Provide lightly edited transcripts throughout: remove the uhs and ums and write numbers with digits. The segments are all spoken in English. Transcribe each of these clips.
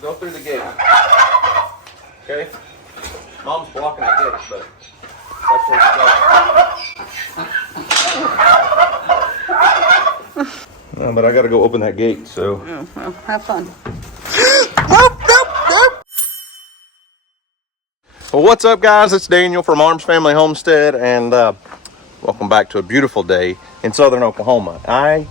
Go through the gate. Okay? Mom's blocking the gate, but that's where you go. But I gotta go open that gate, so. Well, have fun. Well, what's up, guys? It's Daniel from Arms Family Homestead, and welcome back to a beautiful day in southern Oklahoma. I'm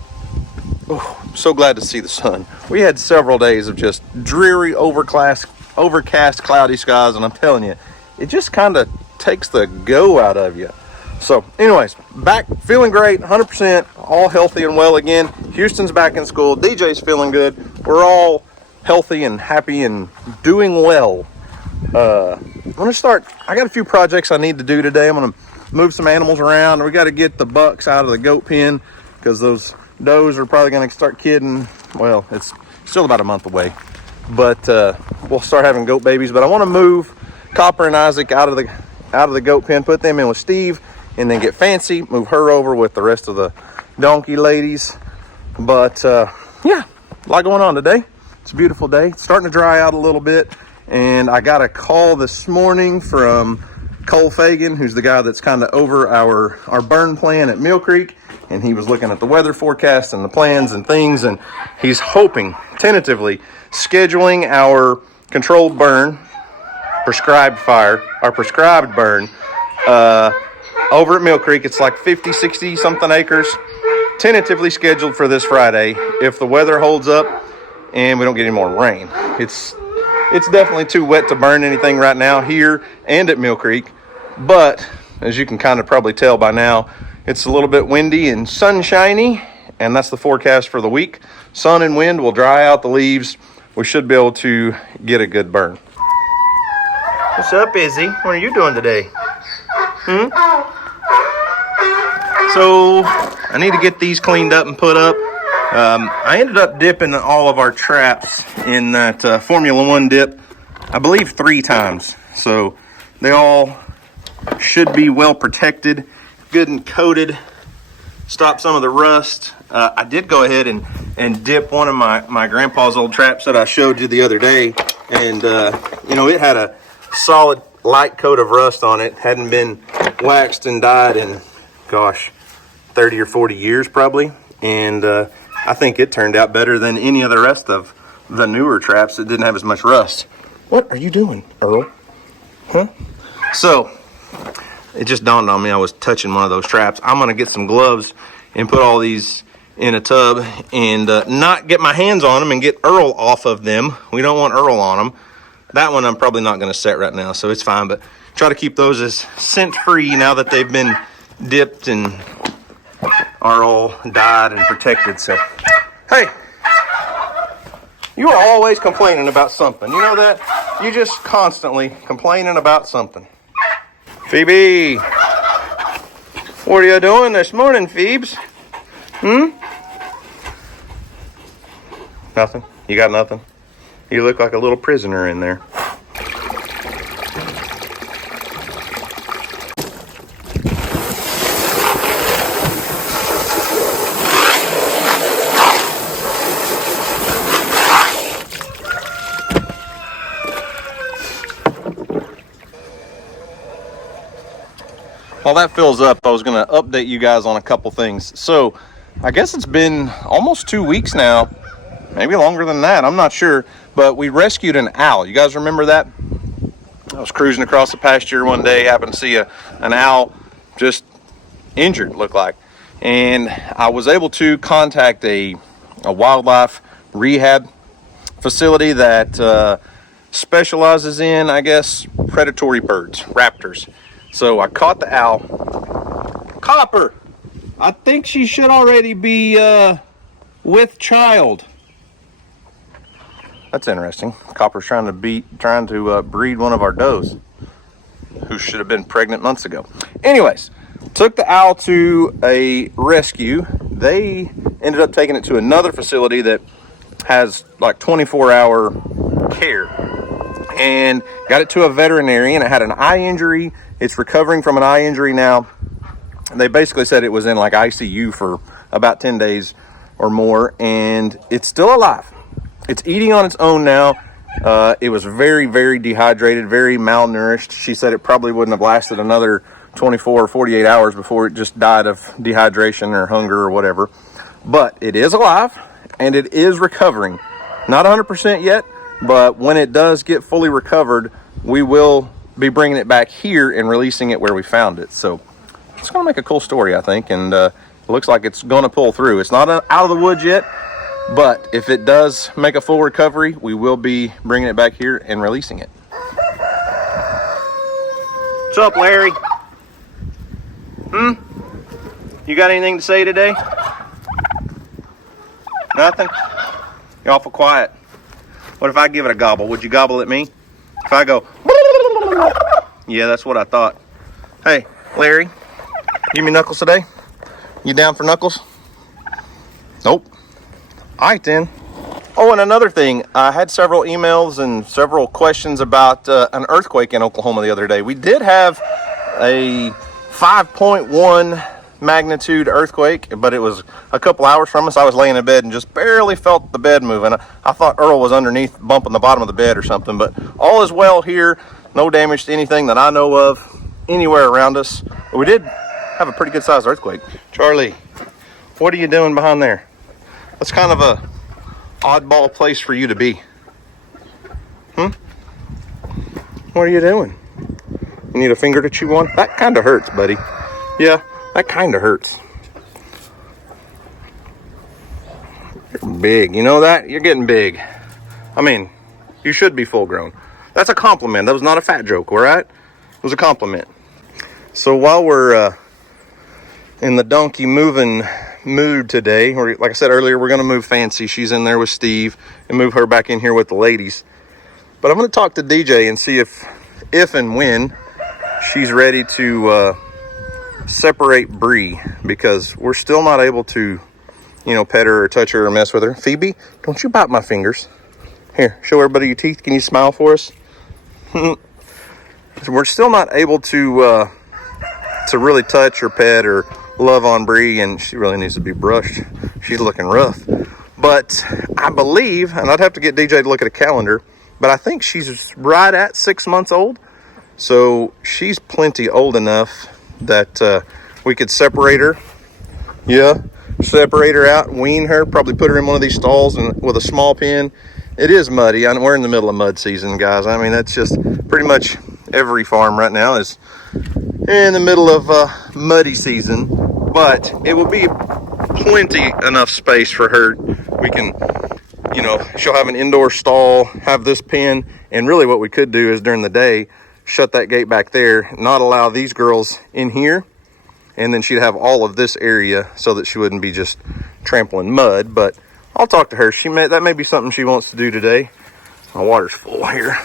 so glad to see the sun. We had several days of just dreary, overcast, cloudy skies, and I'm telling you, it just kind of takes the go out of you. So, anyways, back feeling great, 100%, all healthy and well again. Houston's back in school. DJ's feeling good. We're all healthy and happy and doing well. I'm gonna start. I got a few projects I need to do today. I'm gonna move some animals around. We got to get the bucks out of the goat pen because those does are probably gonna start kidding. Well, it's still about a month away, but we'll start having goat babies. But I want to move Copper and Isaac out of the goat pen, put them in with Steve, and then get Fancy, move her over with the rest of the donkey ladies. But yeah, a lot going on today. It's a beautiful day. It's starting to dry out a little bit. And I got a call this morning from Cole Fagan, who's the guy that's kind of over our burn plan at Mill Creek. And he was looking at the weather forecast and the plans and things. And he's hoping, tentatively, scheduling our controlled burn, prescribed burn, over at Mill Creek. It's like 50, 60 something acres, tentatively scheduled for this Friday. If the weather holds up and we don't get any more rain. It's definitely too wet to burn anything right now here and at Mill Creek. But as you can kind of probably tell by now, it's a little bit windy and sunshiny, and that's the forecast for the week. Sun and wind will dry out the leaves. We should be able to get a good burn. What's up, Izzy? What are you doing today? So I need to get these cleaned up and put up. I ended up dipping all of our traps in that Formula One dip, I believe 3 times. So they all should be well protected, good and coated, stop some of the rust. I did go ahead and dip one of my grandpa's old traps that I showed you the other day. And, it had a solid light coat of rust on it. Hadn't been waxed and dyed in, 30 or 40 years probably. And I think it turned out better than any of the rest of the newer traps that didn't have as much rust. What are you doing, Earl? Huh? So, it just dawned on me I was touching one of those traps. I'm going to get some gloves and put all these in a tub and not get my hands on them and get Earl off of them. We don't want Earl on them. That one I'm probably not going to set right now, so it's fine. But try to keep those as scent-free now that they've been dipped and are all dyed and protected. So, hey, you are always complaining about something. You know that? You just constantly complaining about something. Phoebe, what are you doing this morning, Phoebes? Nothing? You got nothing? You look like a little prisoner in there. While that fills up, I was going to update you guys on a couple things. So, I guess it's been almost 2 weeks now, maybe longer than that, I'm not sure, but we rescued an owl. You guys remember that? I was cruising across the pasture one day, happened to see an owl just injured, looked like. And I was able to contact a wildlife rehab facility that specializes in, I guess, predatory birds, raptors. So I caught the owl. Copper, I think she should already be with child. That's interesting. Copper's trying to breed one of our does, who should have been pregnant months ago. Anyways, took the owl to a rescue. They ended up taking it to another facility that has like 24-hour care, and got it to a veterinarian. It had an eye injury. It's recovering from an eye injury now. And they basically said it was in like ICU for about 10 days or more, and it's still alive. It's eating on its own now. It was very, very dehydrated, very malnourished. She said it probably wouldn't have lasted another 24 or 48 hours before it just died of dehydration or hunger or whatever. But it is alive and it is recovering. Not 100% yet, but when it does get fully recovered, we will be bringing it back here and releasing it where we found it. So it's going to make a cool story, I think, and it looks like it's going to pull through. It's not out of the woods yet, but if it does make a full recovery, we will be bringing it back here and releasing it. What's up, Larry? You got anything to say today? Nothing? You're awful quiet. What if I give it a gobble? Would you gobble at me? If I go, yeah, that's what I thought. Hey, Larry, give me Knuckles today? You down for Knuckles? Nope. All right, then. Oh, and another thing, I had several emails and several questions about an earthquake in Oklahoma the other day. We did have a 5.1 magnitude earthquake, but it was a couple hours from us. I was laying in bed and just barely felt the bed moving. I thought Earl was underneath bumping the bottom of the bed or something, but all is well here. No damage to anything that I know of anywhere around us. But we did have a pretty good sized earthquake. Charlie, what are you doing behind there? That's kind of a oddball place for you to be. What are you doing? You need a finger to chew on? That kind of hurts, buddy. Yeah, that kind of hurts. You're big, you know that? You're getting big. I mean, you should be full grown. That's a compliment. That was not a fat joke, all right? It was a compliment. So while we're in the donkey moving mood today, or like I said earlier, we're going to move Fancy. She's in there with Steve and move her back in here with the ladies. But I'm going to talk to DJ and see if and when she's ready to separate Bree, because we're still not able to, pet her or touch her or mess with her. Phoebe, don't you bite my fingers. Here, show everybody your teeth. Can you smile for us? We're still not able to really touch or pet or love on Bree, and she really needs to be brushed. She's looking rough. But I believe, and I'd have to get DJ to look at a calendar, but I think she's right at 6 months old. So she's plenty old enough that we could separate her. Yeah, separate her out, wean her, probably put her in one of these stalls and with a small pen. It is muddy. We're in the middle of mud season, guys. I mean, that's just pretty much every farm right now is in the middle of muddy season. But it will be plenty enough space for her. We can, she'll have an indoor stall, have this pen, and really what we could do is during the day, shut that gate back there, not allow these girls in here, and then she'd have all of this area so that she wouldn't be just trampling mud. But I'll talk to her. That may be something she wants to do today. My water's full here,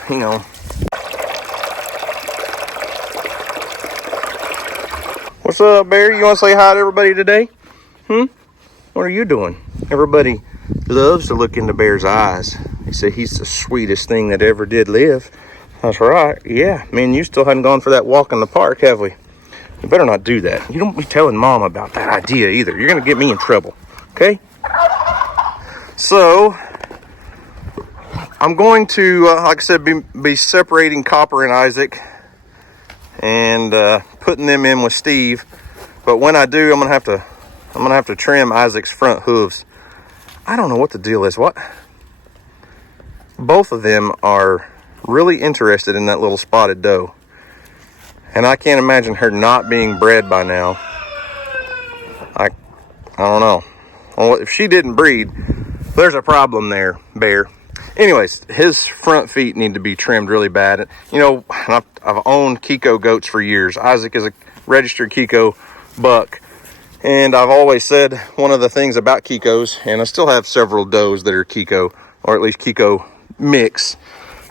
What's up, Bear? You want to say hi to everybody today? What are you doing? Everybody loves to look into Bear's eyes. They say he's the sweetest thing that ever did live. That's right. Yeah, me and you still hadn't gone for that walk in the park, have we? You better not do that. You don't be telling Mom about that idea either. You're going to get me in trouble, okay? So, I'm going to, like I said, be separating Copper and Isaac and putting them in with Steve. But when I do, I'm gonna have to trim Isaac's front hooves. I don't know what the deal is. Both of them are really interested in that little spotted doe, and I can't imagine her not being bred by now. I don't know. Well, if she didn't breed, there's a problem there, Bear. Anyways, his front feet need to be trimmed really bad. I've owned Kiko goats for years. Isaac is a registered Kiko buck. And I've always said one of the things about Kikos, and I still have several does that are Kiko, or at least Kiko mix.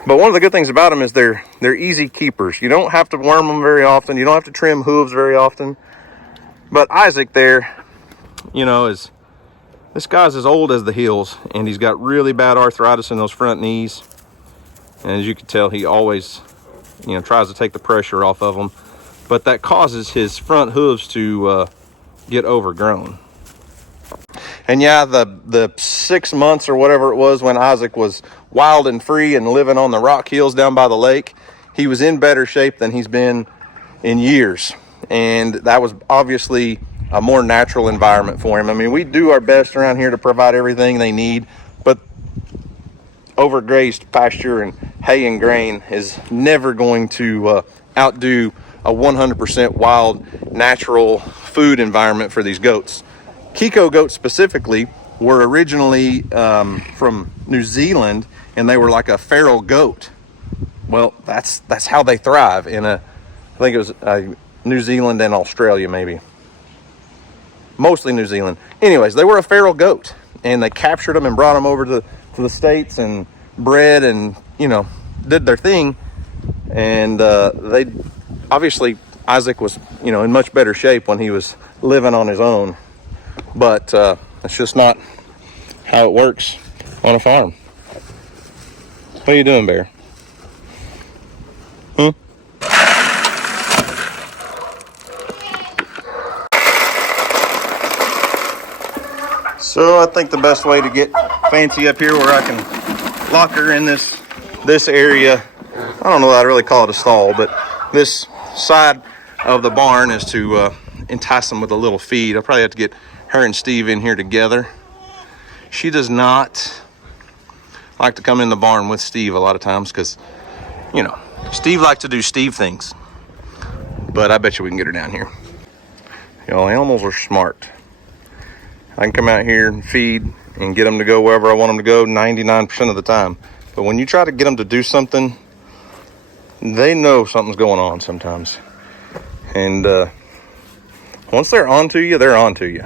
But one of the good things about them is they're easy keepers. You don't have to worm them very often. You don't have to trim hooves very often. But Isaac there, this guy's as old as the hills, and he's got really bad arthritis in those front knees. And as you can tell, he always, tries to take the pressure off of them. But that causes his front hooves to get overgrown. And yeah, the 6 months or whatever it was when Isaac was wild and free and living on the rock hills down by the lake, he was in better shape than he's been in years. And that was obviously a more natural environment for him. I mean, we do our best around here to provide everything they need, but overgrazed pasture and hay and grain is never going to outdo a 100% wild, natural food environment for these goats. Kiko goats specifically were originally from New Zealand, and they were like a feral goat. Well, that's how they thrive in I think it was New Zealand and Australia, maybe. Mostly New Zealand. Anyways, they were a feral goat, and they captured them and brought them over to the States and bred and, you know, did their thing. And they obviously, Isaac was, you know, in much better shape when he was living on his own. But that's just not how it works on a farm. What are you doing, Bear? So I think the best way to get Fancy up here where I can lock her in this area, I don't know that I really call it a stall, but this side of the barn is to entice them with a little feed. I'll probably have to get her and Steve in here together. She does not like to come in the barn with Steve a lot of times because, you know, Steve likes to do Steve things. But I bet you we can get her down here. Y'all, animals are smart. I can come out here and feed and get them to go wherever I want them to go 99% of the time. But when you try to get them to do something, they know something's going on sometimes. And once they're onto you, they're onto you.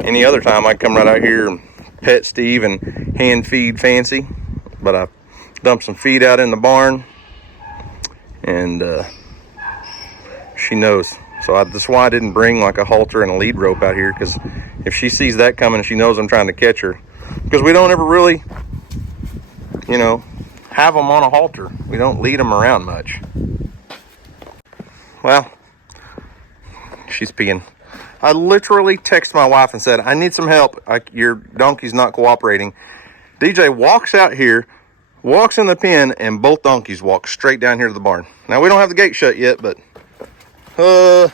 Any other time, I'd come right out here and pet Steve and hand feed Fancy. But I dumped some feed out in the barn, and she knows. So that's why I didn't bring like a halter and a lead rope out here, because if she sees that coming, she knows I'm trying to catch her. Because we don't ever really, you know, have them on a halter. We don't lead them around much. Well, she's peeing. I literally texted my wife and said, I need some help. Your donkey's not cooperating. DJ walks out here, walks in the pen, and both donkeys walk straight down here to the barn. Now, we don't have the gate shut yet, but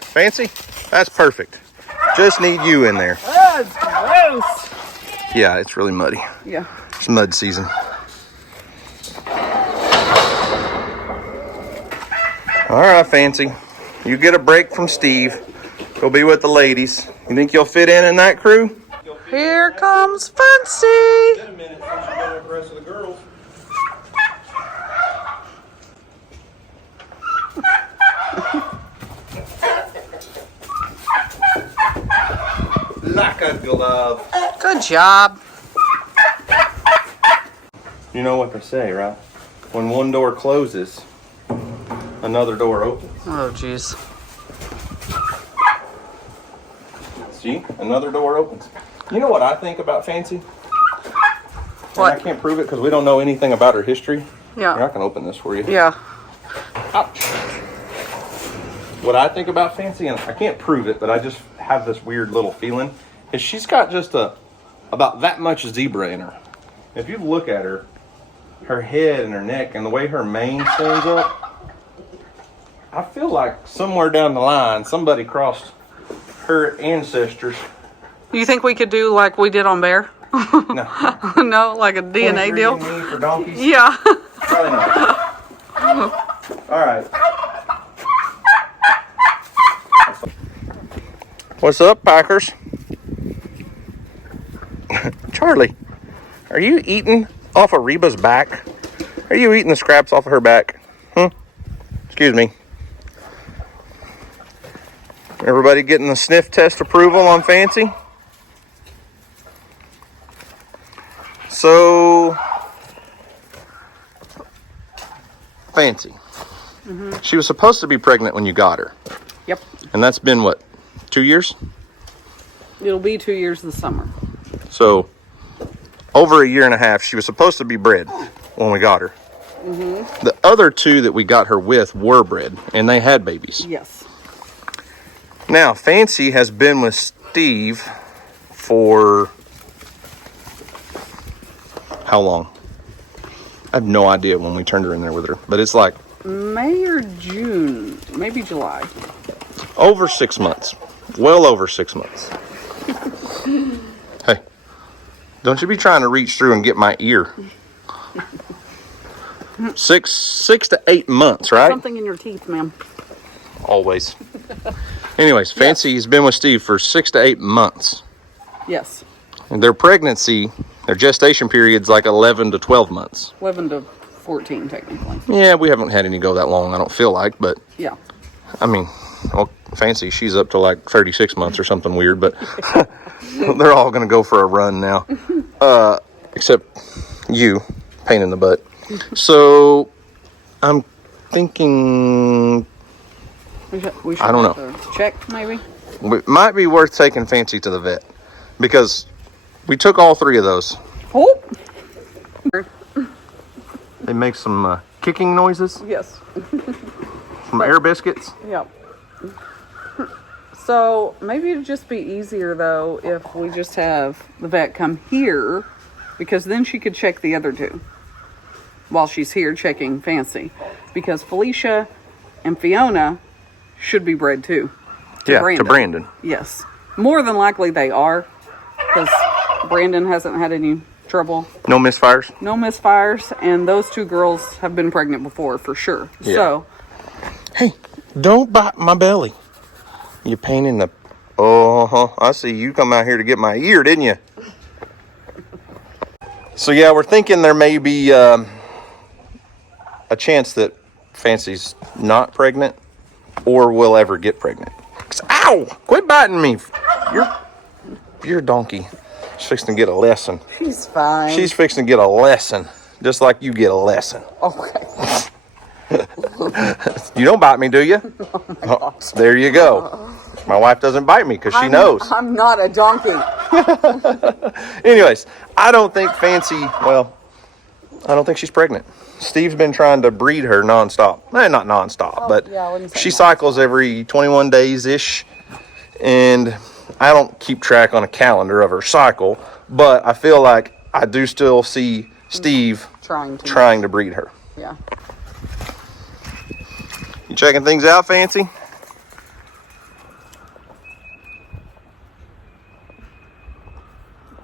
Fancy, that's perfect. Just need you in there. That's gross. Yeah, it's really muddy. Yeah. It's mud season. All right, Fancy. You get a break from Steve. Go be with the ladies. You think you'll fit in that crew? Here comes Fancy. Been a minute since you've been with the rest of the girls. Like a glove. Good job. You know what they say, right? When one door closes, another door opens. Oh, jeez. See? Another door opens. You know what I think about Fancy? What? And I can't prove it because we don't know anything about her history. Yeah. Here, I can open this for you. Yeah. Ouch. What I think about Fancy, and I can't prove it, but I just have this weird little feeling, is she's got just about that much zebra in her. If you look at her, her head and her neck and the way her mane stands up, I feel like somewhere down the line somebody crossed her ancestors. You think we could do like we did on Bear? No. No, like a DNA deal? 23andMe for donkeys? Yeah. Probably not. All right. What's up, Packers? Charlie, are you eating off of Reba's back? Are you eating the scraps off of her back? Excuse me. Everybody getting the sniff test approval on Fancy? So, Fancy. Mm-hmm. She was supposed to be pregnant when you got her. Yep. And that's been what, 2 years? It'll be 2 years this summer. So, over a year and a half, she was supposed to be bred when we got her. Mm-hmm. The other two that we got her with were bred, and they had babies. Yes. Now, Fancy has been with Steve for how long? I have no idea when we turned her in there with her, but it's like May or June, maybe July. over 6 months. Well over 6 months. Hey, don't you be trying to reach through and get my ear. 6 to 8 months, right? Something in your teeth, ma'am. Always. Anyways, Fancy's been with Steve for 6 to 8 months. Yes. And their pregnancy, their gestation period's like 11 to 12 months. 11 to 14, technically. Yeah, we haven't had any go that long, I don't feel like, but Yeah. I mean, well, Fancy, she's up to like 36 months or something weird, but they're all going to go for a run now. Except you, pain in the butt. So, I'm thinking, We should I don't have checked, maybe. it might be worth taking Fancy to the vet, because we took all 3 of those. Oh! They make some kicking noises, Yes. some air biscuits. Yep. So maybe it'd just be easier though if we just have the vet come here, because then she could check the other 2 while she's here checking Fancy, because Felicia and Fiona should be bred too. To Brandon. Yes, more than likely they are, because Brandon hasn't had any trouble. No misfires. No misfires, and those 2 girls have been pregnant before for sure. Yeah. So Hey, don't bite my belly. You pain in the... Oh, I see you come out here to get my ear, didn't you? So yeah, we're thinking there may be a chance that Fancy's not pregnant or will ever get pregnant. Ow! Quit biting me. You're a donkey. She's fixing to get a lesson. she's fine. She's fixing to get a lesson. Just like you get a lesson. Okay. You don't bite me, do you? Oh, there you go. My wife doesn't bite me because she knows. I'm not a donkey. Anyways, I don't think Fancy, well, I don't think she's pregnant. Steve's been trying to breed her nonstop. Not nonstop, but yeah, I wouldn't say she nonstop. cycles every 21 days-ish. And I don't keep track on a calendar of her cycle, but I feel like I do still see Steve trying to breed her. Yeah. You checking things out, Fancy?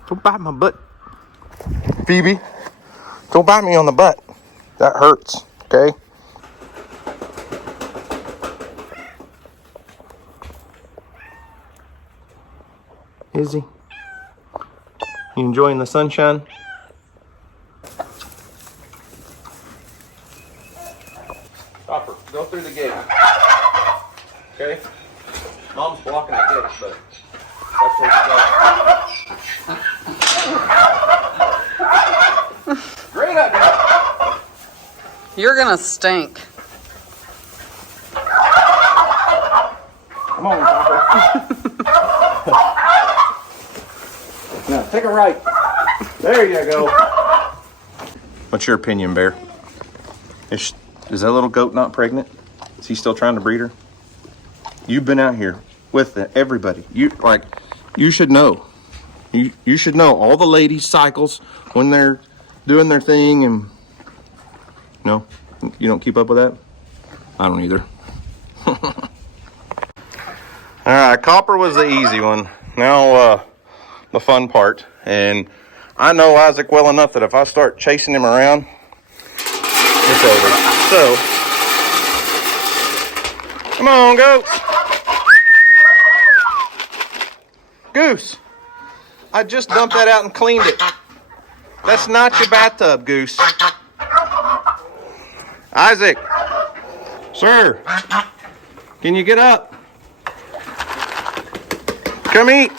Don't bite my butt. Phoebe, don't bite me on the butt. That hurts, okay? Izzy, you enjoying the sunshine? Sulphur, go through the gate. Okay? Mom's blocking the gate, but that's where you go. Great idea. You're gonna stink. Come on, Sulphur. Now, take a right. There you go. What's your opinion, Bear? Is that little goat not pregnant? Is he still trying to breed her? You've been out here with everybody. You should know. You should know all the ladies' cycles when they're doing their thing, and no, you don't keep up with that? I don't either. All right, Copper was the easy one. Now, the fun part, and I know Isaac well enough that if I start chasing him around, it's over. So, come on, goats. Goose, I just dumped that out and cleaned it. That's not your bathtub, Goose. Isaac, sir, can you get up? Come eat.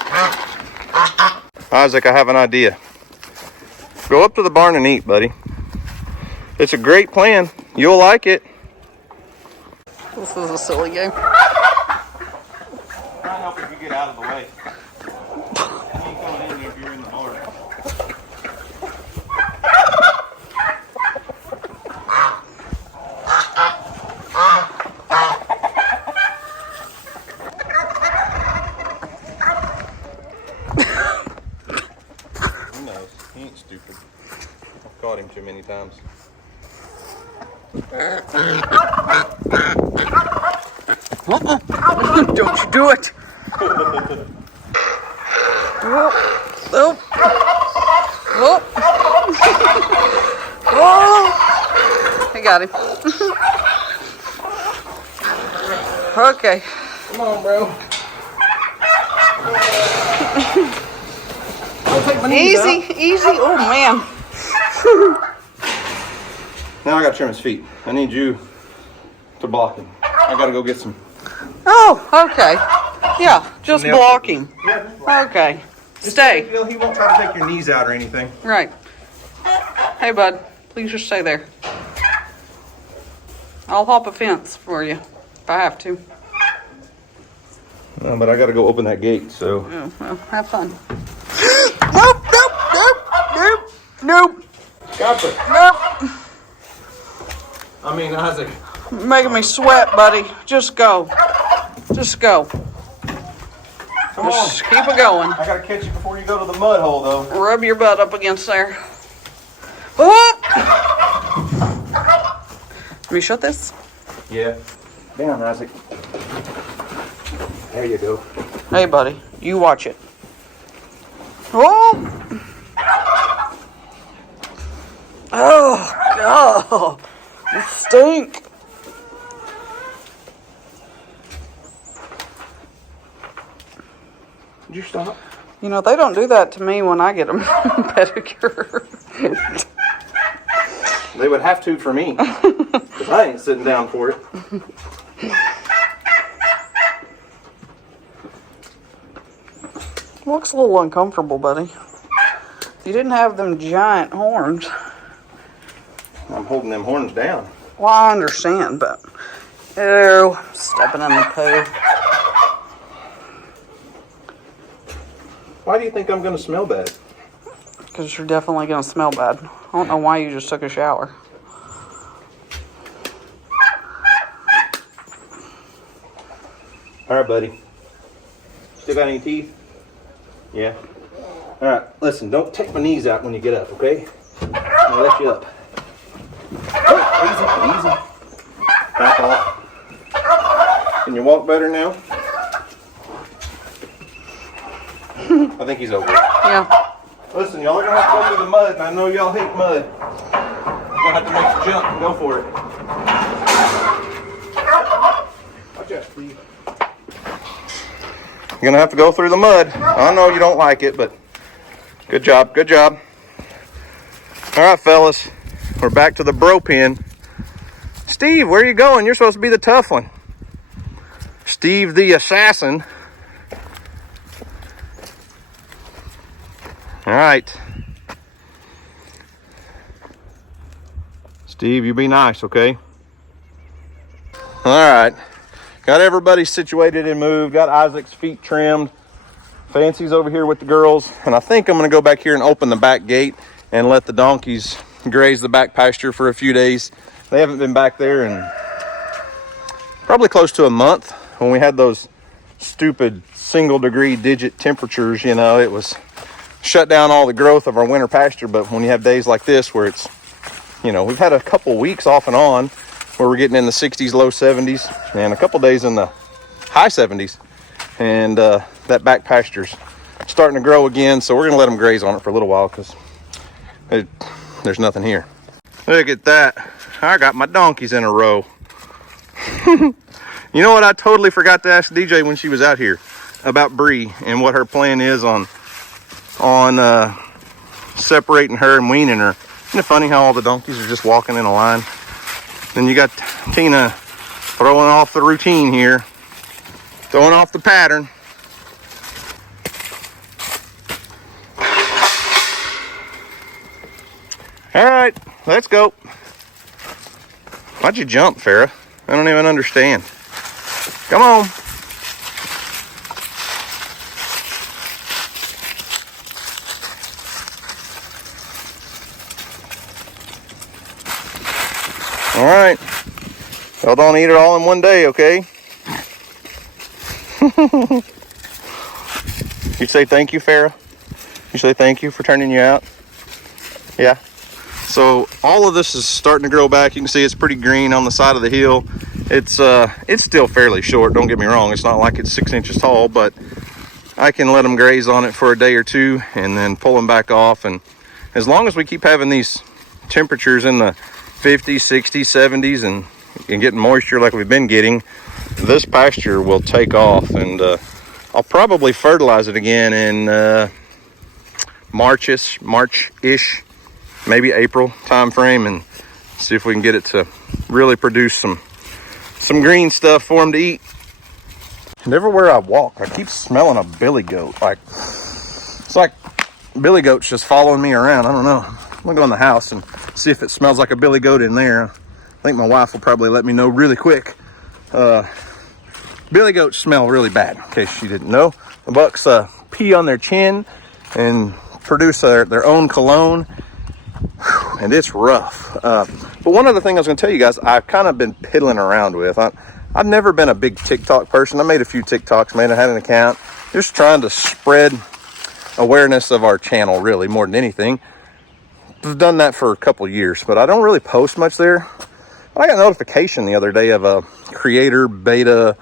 Isaac, I have an idea. Go up to the barn and eat, buddy. It's a great plan. You'll like it. This is a silly game. Try and help if you get out of the way. You ain't coming in if you're in the barn. He knows. He ain't stupid. I've caught him too many times. Don't you do it. Oh. Oh. Oh. Oh. I got him. Okay. Come on, bro. Easy, easy. Oh, man. Now I gotta trim his feet. I need you to block him. I gotta go get some. Oh, okay. Yeah, just blocking. Yeah. Okay. Stay. He won't try to take your knees out or anything. Right. Hey, bud. Please just stay there. I'll hop a fence for you if I have to. No, but I gotta go open that gate, so. Oh, well, have fun. Nope, nope, nope, nope, nope, Gotcha. nope. I mean, Isaac. Making me sweat, buddy. Just go. Just go. Come on. Just keep it going. I gotta catch you before you go to the mud hole, though. Rub your butt up against there. Oh! Let me shut this. Yeah. Down, Isaac. There you go. Hey, buddy. You watch it. Oh! Oh! You stink. Did you stop? You know, they don't do that to me when I get a pedicure. They would have to for me. Because I ain't sitting down for it. Looks a little uncomfortable, buddy. You didn't have them giant horns. I'm holding them horns down. Well, I understand, but... Ew, stepping in the poo. Why do you think I'm going to smell bad? Because you're definitely going to smell bad. I don't know why you just took a shower. All right, buddy. Still got any teeth? Yeah. All right, listen, don't take my knees out when you get up, okay? I'm going to lift you up. Oh, easy, easy. Back off. Can you walk better now? I think he's over it. Yeah. Listen, y'all are going to have to go through the mud, and I know y'all hate mud. You're going to have to make the jump and go for it. Watch out, Steve. You're going to have to go through the mud. I know you don't like it, but good job, good job. All right, fellas, we're back to the bro pen. Steve, where are you going? You're supposed to be the tough one. Steve the assassin. All right. Steve, you be nice, okay? All right. Got everybody situated and moved. Got Isaac's feet trimmed. Fancy's over here with the girls. And I think I'm going to go back here and open the back gate and let the donkeys graze the back pasture for a few days. They haven't been back there in probably close to a month. When we had those stupid single-degree digit temperatures, you know, it was shut down all the growth of our winter pasture. But when you have days like this where it's, you know, we've had a couple weeks off and on where we're getting in the 60s, low 70s, and a couple days in the high 70s. And that back pasture's starting to grow again, so we're going to let them graze on it for a little while because there's nothing here. Look at that. I got my donkeys in a row. You know what? I totally forgot to ask DJ when she was out here about Bree and what her plan is on separating her and weaning her. Isn't it funny how all the donkeys are just walking in a line? Then you got Tina throwing off the routine here, throwing off the pattern. All right, let's go. Why'd you jump, Farrah? I don't even understand. Come on. All right. Y'all don't eat it all in one day, okay? You say thank you, Farrah? You say thank you for turning you out? Yeah. So all of this is starting to grow back. You can see it's pretty green on the side of the hill. It's still fairly short, don't get me wrong. It's not like it's 6 inches tall, but I can let them graze on it for a day or two and then pull them back off. And as long as we keep having these temperatures in the 50s, 60s, 70s and getting moisture like we've been getting, this pasture will take off. And I'll probably fertilize it again in March-ish, maybe April time frame, and see if we can get it to really produce some green stuff for them to eat. And everywhere I walk, I keep smelling a billy goat. Like, it's like billy goat's just following me around. I don't know. I'm gonna go in the house and see if it smells like a billy goat in there. I think my wife will probably let me know really quick. Billy goats smell really bad, in case you didn't know. The bucks pee on their chin and produce their own cologne, and it's rough. But one other thing I was going to tell you guys, I've kind of been piddling around with. I've never been a big TikTok person. I made a few TikToks, man. I had an account just trying to spread awareness of our channel, really, more than anything. I've done that for a couple years, but I don't really post much there. I got a notification the other day of a creator beta,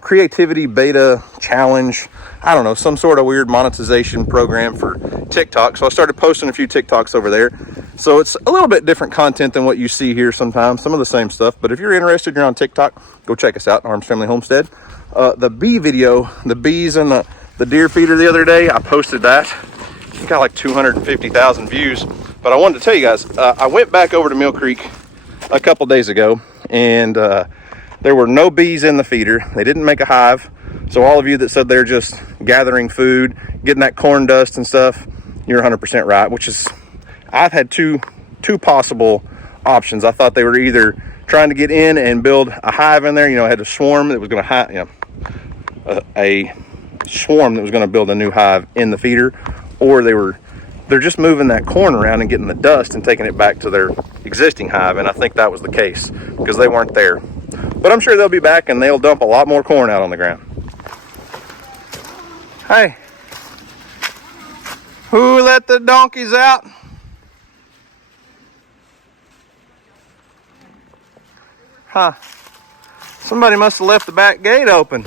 creativity beta challenge. I don't know, some sort of weird monetization program for TikTok. So I started posting a few TikToks over there. So it's a little bit different content than what you see here sometimes, some of the same stuff. But if you're interested, you're on TikTok, go check us out, Arms Family Homestead. The bee video, the bees and the deer feeder the other day, I posted that. It got like 250,000 views. But I wanted to tell you guys, I went back over to Mill Creek a couple days ago, and there were no bees in the feeder. They didn't make a hive. So all of you that said they're just gathering food, getting that corn dust and stuff, you're 100% right, which is, I've had two possible options. I thought they were either trying to get in and build a hive in there, had a swarm that was going to a swarm that was going to build a new hive in the feeder, or they're just moving that corn around and getting the dust and taking it back to their existing hive. And I think that was the case because they weren't there. But I'm sure they'll be back and they'll dump a lot more corn out on the ground. Hey, who let the donkeys out? Huh. Somebody must have left the back gate open.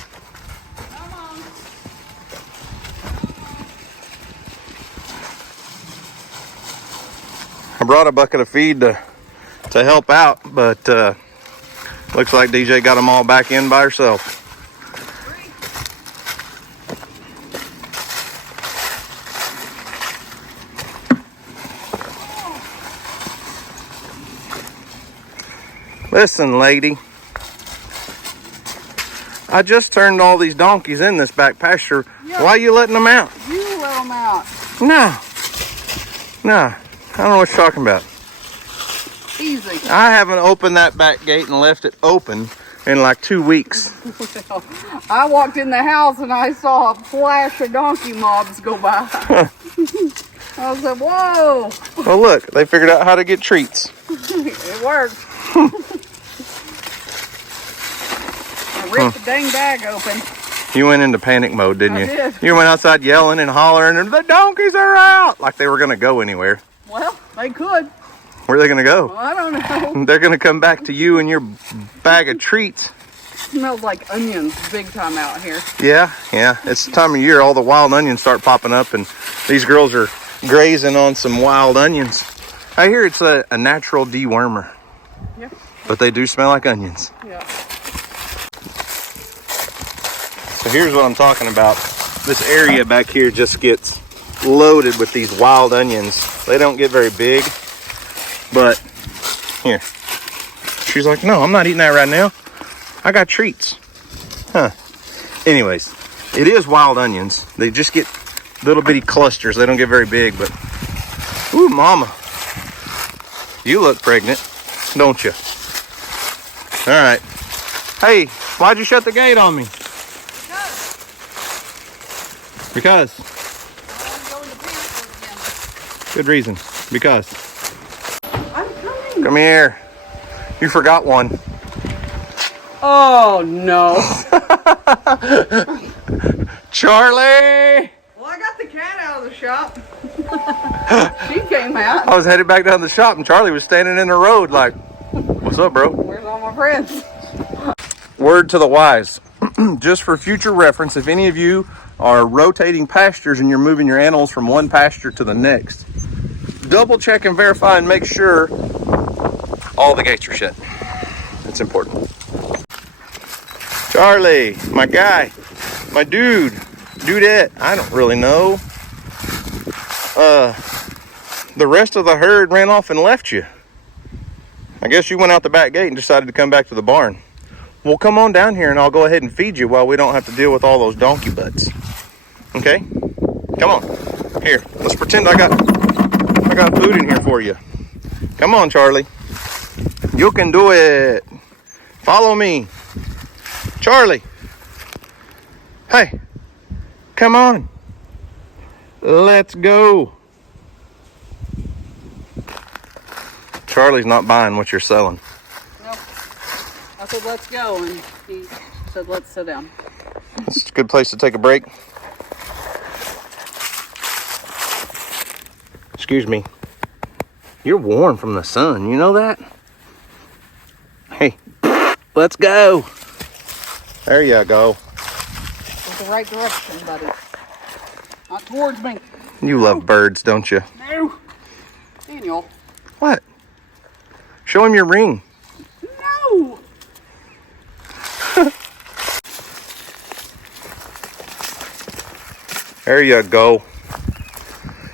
I brought a bucket of feed to help out, but looks like DJ got them all back in by herself. Listen, lady, I just turned all these donkeys in this back pasture. Yep. Why are you letting them out? You let them out. No, I don't know what you're talking about. Easy. I haven't opened that back gate and left it open in like 2 weeks. Well, I walked in the house and I saw a flash of donkey mobs go by. I was like, whoa. Well, look, they figured out how to get treats. It worked. I ripped the dang bag open. You went into panic mode, didn't you? I did. You went outside yelling and hollering, and the donkeys are out! Like they were going to go anywhere. Well, they could. Where are they going to go? Well, I don't know. They're going to come back to you and your bag of treats. Smells like onions big time out here. Yeah. It's the time of year all the wild onions start popping up, and these girls are grazing on some wild onions. I hear it's a natural dewormer. Yeah. But they do smell like onions. Yeah. So here's what I'm talking about. This area back here just gets loaded with these wild onions. They don't get very big, but here. She's like, no, I'm not eating that right now. I got treats. Huh. Anyways, it is wild onions. They just get little bitty clusters. They don't get very big, but ooh, mama. You look pregnant, don't you? All right. Hey, why'd you shut the gate on me? Because. Good reason. Because. I'm coming. Come here. You forgot one. Oh, no. Charlie! Well, I got the cat out of the shop. She came out. I was headed back down the shop and Charlie was standing in the road like, what's up, bro? Where's all my friends? Word to the wise. Just for future reference, if any of you are rotating pastures and you're moving your animals from one pasture to the next, double check and verify and make sure all the gates are shut. It's important. Charlie, my guy, my dudette, I don't really know. The rest of the herd ran off and left you. I guess you went out the back gate and decided to come back to the barn. Well, come on down here and I'll go ahead and feed you while we don't have to deal with all those donkey butts. Okay? Come on. Here, let's pretend I got food in here for you. Come on, Charlie. You can do it. Follow me. Charlie. Hey. Come on. Let's go. Charlie's not buying what you're selling. Nope. I said, let's go. And he said, let's sit down. It's a good place to take a break. Excuse me. You're warm from the sun. You know that? Hey, let's go. There you go. It's the right direction, buddy. Not towards me. You love birds, don't you? No. Daniel. What? Show him your ring. No. There you go.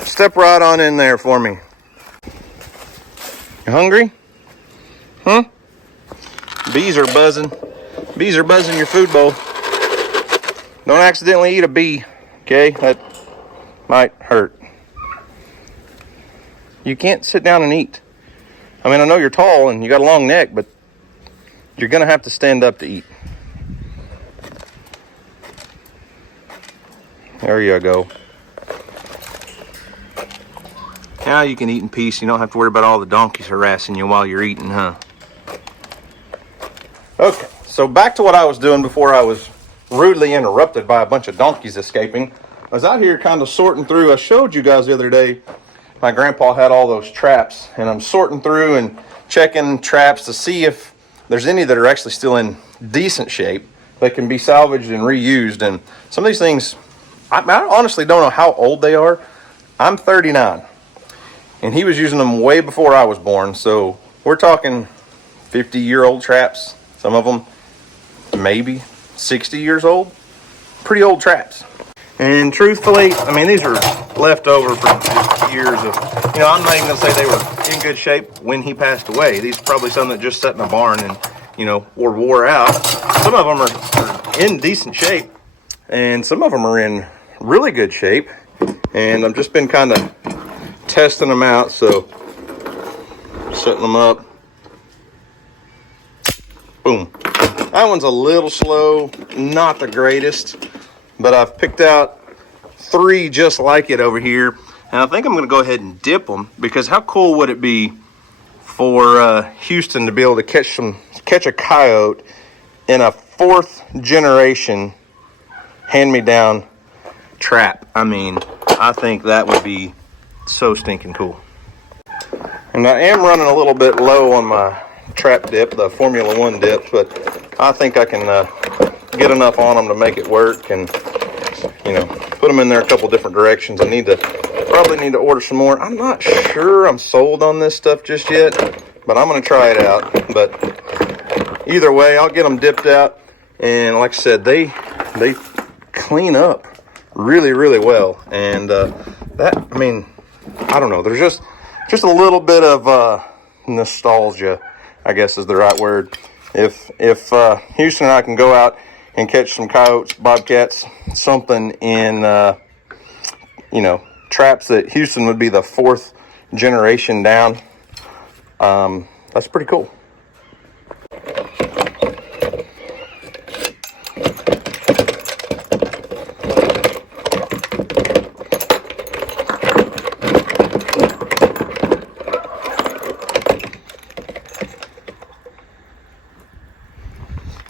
Step right on in there for me. You hungry? Huh? Bees are buzzing. Bees are buzzing your food bowl. Don't accidentally eat a bee, okay? That might hurt. You can't sit down and eat. I mean, I know you're tall and you got a long neck, but you're gonna have to stand up to eat. There you go. Now you can eat in peace. You don't have to worry about all the donkeys harassing you while you're eating, huh? Okay, so back to what I was doing before I was rudely interrupted by a bunch of donkeys escaping. I was out here kind of sorting through. I showed you guys the other day, my grandpa had all those traps, and I'm sorting through and checking traps to see if there's any that are actually still in decent shape that can be salvaged and reused. And some of these things, I honestly don't know how old they are. I'm 39, and he was using them way before I was born. So we're talking 50-year-old traps. Some of them maybe 60 years old. Pretty old traps. And truthfully, I mean, these are left over from just years of, you know, I'm not even going to say they were in good shape when he passed away. These are probably some that just sat in a barn and, you know, wore out. Some of them are in decent shape, and some of them are in really good shape. And I've just been kind of testing them out, so setting them up. Boom. That one's a little slow, not the greatest, but I've picked out 3 just like it over here, and I think I'm going to go ahead and dip them, because how cool would it be for Houston to be able to catch a coyote in a 4th generation hand-me-down trap? I mean, I think that would be so stinking cool. And I am running a little bit low on my trap dip, the Formula 1 dips, but I think I can get enough on them to make it work, and, you know, put them in there a couple different directions. I probably need to order some more. I'm not sure I'm sold on this stuff just yet, but I'm going to try it out. But either way, I'll get them dipped out, and like I said, they clean up really, really well. And that, I mean, I don't know, there's just a little bit of nostalgia, I guess is the right word. If Houston and I can go out and catch some coyotes, bobcats, something in, you know, traps that Houston would be the 4th generation down, that's pretty cool.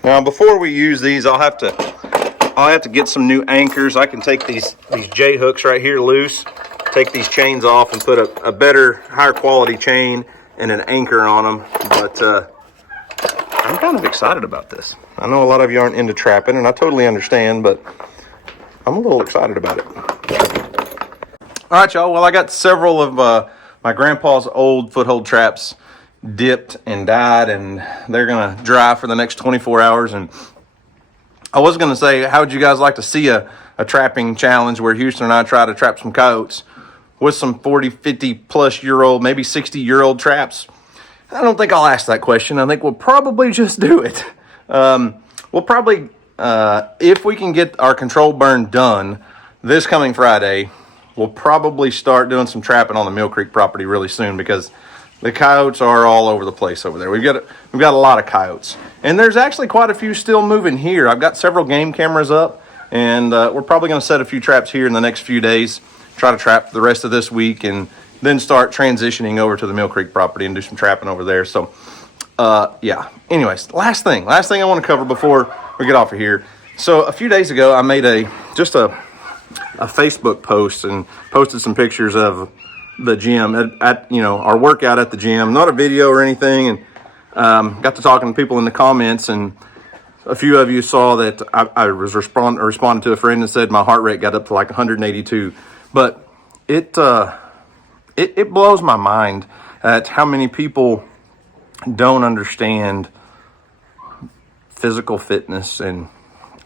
Now, before we use these, I'll have to get some new anchors. I can take these J hooks right here loose, take these chains off and put a better, higher quality chain and an anchor on them. But I'm kind of excited about this. I know a lot of you aren't into trapping, and I totally understand, but I'm a little excited about it. All right, y'all. Well, I got several of my grandpa's old foothold traps dipped and dyed, and they're going to dry for the next 24 hours. And I was going to say, how would you guys like to see a trapping challenge where Houston and I try to trap some coyotes with some 40, 50 plus year old, maybe 60 year old traps? I don't think I'll ask that question. I think we'll probably just do it. We'll probably, if we can get our control burn done this coming Friday, we'll probably start doing some trapping on the Mill Creek property really soon, because the coyotes are all over the place over there. We've got a lot of coyotes, and there's actually quite a few still moving here. I've got several game cameras up, and we're probably going to set a few traps here in the next few days, try to trap the rest of this week, and then start transitioning over to the Mill Creek property and do some trapping over there. So, yeah. Anyways, last thing I want to cover before we get off of here. So a few days ago, I made a Facebook post and posted some pictures of the gym at our workout at the gym. Not a video or anything, and got to talking to people in the comments, and a few of you saw that I was responded to a friend and said my heart rate got up to like 182. But it blows my mind at how many people don't understand physical fitness and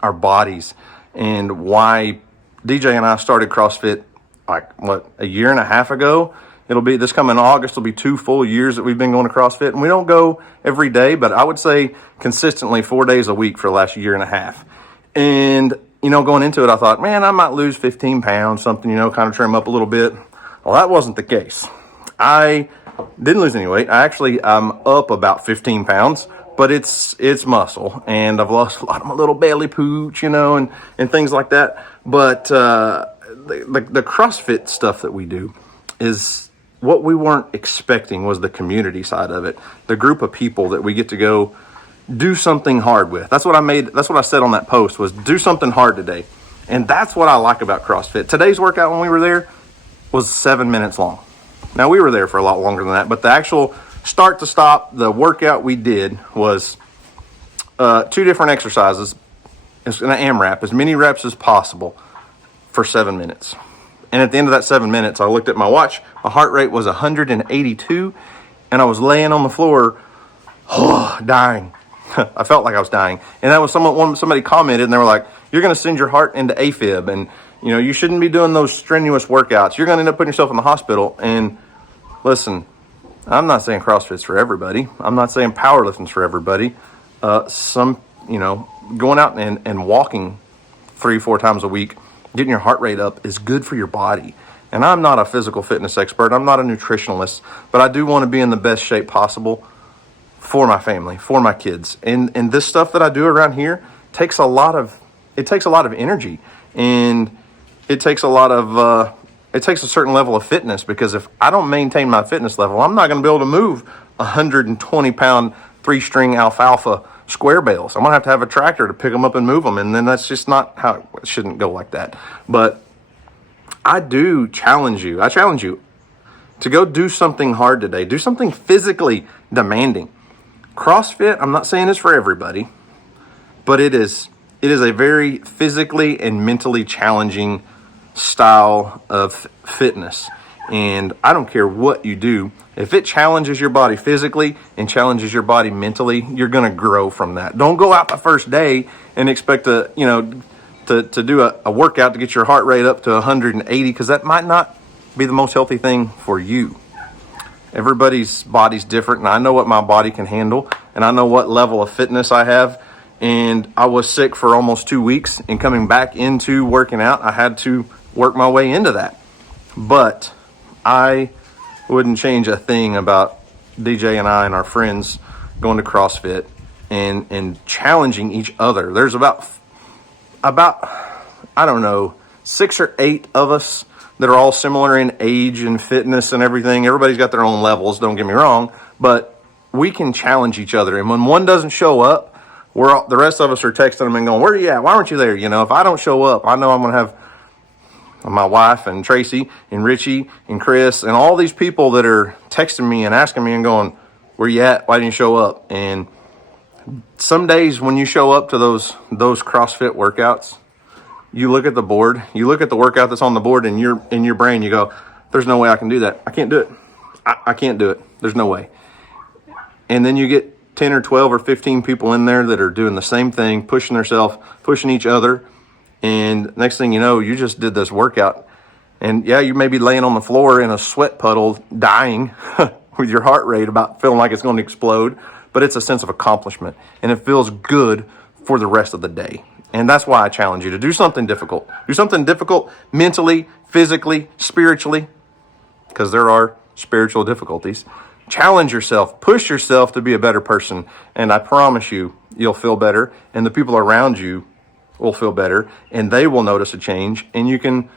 our bodies, and why DJ and I started CrossFit a year and a half ago. It'll be this coming August will be 2 full years that we've been going to CrossFit, and we don't go every day, but I would say consistently 4 days a week for the last year and a half. And going into it, I thought, man, I might lose 15 pounds, something, kind of trim up a little bit. Well, that wasn't the case. I didn't lose any weight. I'm up about 15 pounds, but it's muscle, and I've lost a lot of my little belly pooch, and things like that. But the CrossFit stuff that we do is what we weren't expecting, was the community side of it. The group of people that we get to go do something hard with. That's what I said on that post, was do something hard today. And that's what I like about CrossFit. Today's workout, when we were there, was 7 minutes long. Now, we were there for a lot longer than that, but the actual start to stop, the workout we did was 2 different exercises. It's an AMRAP, as many reps as possible for 7 minutes. And at the end of that 7 minutes, I looked at my watch. My heart rate was 182, and I was laying on the floor, dying. I felt like I was dying. And that was somebody commented, and they were like, you're going to send your heart into AFib, and you shouldn't be doing those strenuous workouts. You're going to end up putting yourself in the hospital. And listen, I'm not saying CrossFit's for everybody. I'm not saying powerlifting's for everybody. Going out and walking 3-4 times a week, getting your heart rate up, is good for your body. And I'm not a physical fitness expert. I'm not a nutritionalist, but I do want to be in the best shape possible for my family, for my kids. And this stuff that I do around here takes a lot of energy, and it takes a certain level of fitness, because if I don't maintain my fitness level, I'm not going to be able to move 120-pound 3-string alfalfa square bales. I'm going to have a tractor to pick them up and move them, and then that's just not how it shouldn't go like that. But I challenge you to go do something hard today. Do something physically demanding. CrossFit, I'm not saying it's for everybody, but it is a very physically and mentally challenging style of fitness. And I don't care what you do. If it challenges your body physically and challenges your body mentally, you're going to grow from that. Don't go out the first day and expect to do a workout to get your heart rate up to 180, because that might not be the most healthy thing for you. Everybody's body's different, and I know what my body can handle, and I know what level of fitness I have. And I was sick for almost 2 weeks, and coming back into working out, I had to work my way into that. But I wouldn't change a thing about DJ and I and our friends going to CrossFit and challenging each other. There's about I don't know, 6 or 8 of us that are all similar in age and fitness and everything. Everybody's got their own levels, don't get me wrong, but we can challenge each other. And when one doesn't show up, the rest of us are texting them and going, where are you at? Why aren't you there? If I don't show up, I know I'm going to have my wife and Tracy and Richie and Chris and all these people that are texting me and asking me and going, where you at? Why didn't you show up? And some days when you show up to those CrossFit workouts, you look at the board, you look at the workout that's on the board, and in your brain you go, there's no way I can do that. I can't do it. I can't do it. There's no way. And then you get 10 or 12 or 15 people in there that are doing the same thing, pushing themselves, pushing each other. And next thing you know, you just did this workout. And yeah, you may be laying on the floor in a sweat puddle, dying with your heart rate about feeling like it's going to explode. But it's a sense of accomplishment. And it feels good for the rest of the day. And that's why I challenge you to do something difficult. Do something difficult mentally, physically, spiritually, because there are spiritual difficulties. Challenge yourself. Push yourself to be a better person. And I promise you, you'll feel better. And the people around you will feel better, and they will notice a change, and you can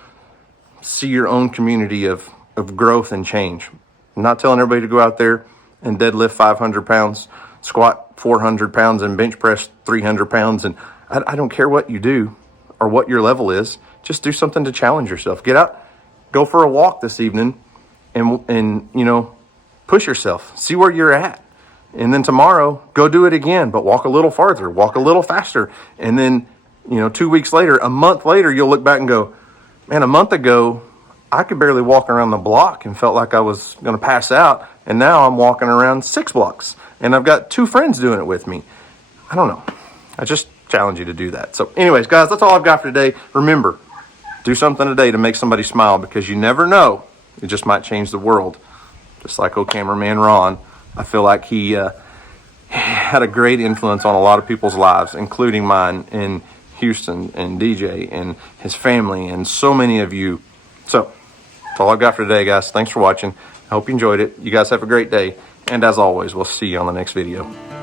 see your own community of growth and change. I'm not telling everybody to go out there and deadlift 500 pounds, squat 400 pounds, and bench press 300 pounds. And I don't care what you do or what your level is. Just do something to challenge yourself. Get out, go for a walk this evening, and push yourself. See where you're at. And then tomorrow, go do it again, but walk a little farther, walk a little faster. And then 2 weeks later, a month later, you'll look back and go, man, a month ago, I could barely walk around the block and felt like I was going to pass out. And now I'm walking around 6 blocks. And I've got 2 friends doing it with me. I don't know. I just challenge you to do that. So anyways, guys, that's all I've got for today. Remember, do something today to make somebody smile, because you never know. It just might change the world. Just like old cameraman Ron. I feel like he had a great influence on a lot of people's lives, including mine, in Houston and DJ and his family and so many of you. So that's all I've got for today, guys. Thanks for watching. I hope you enjoyed it. You guys have a great day. And as always, we'll see you on the next video.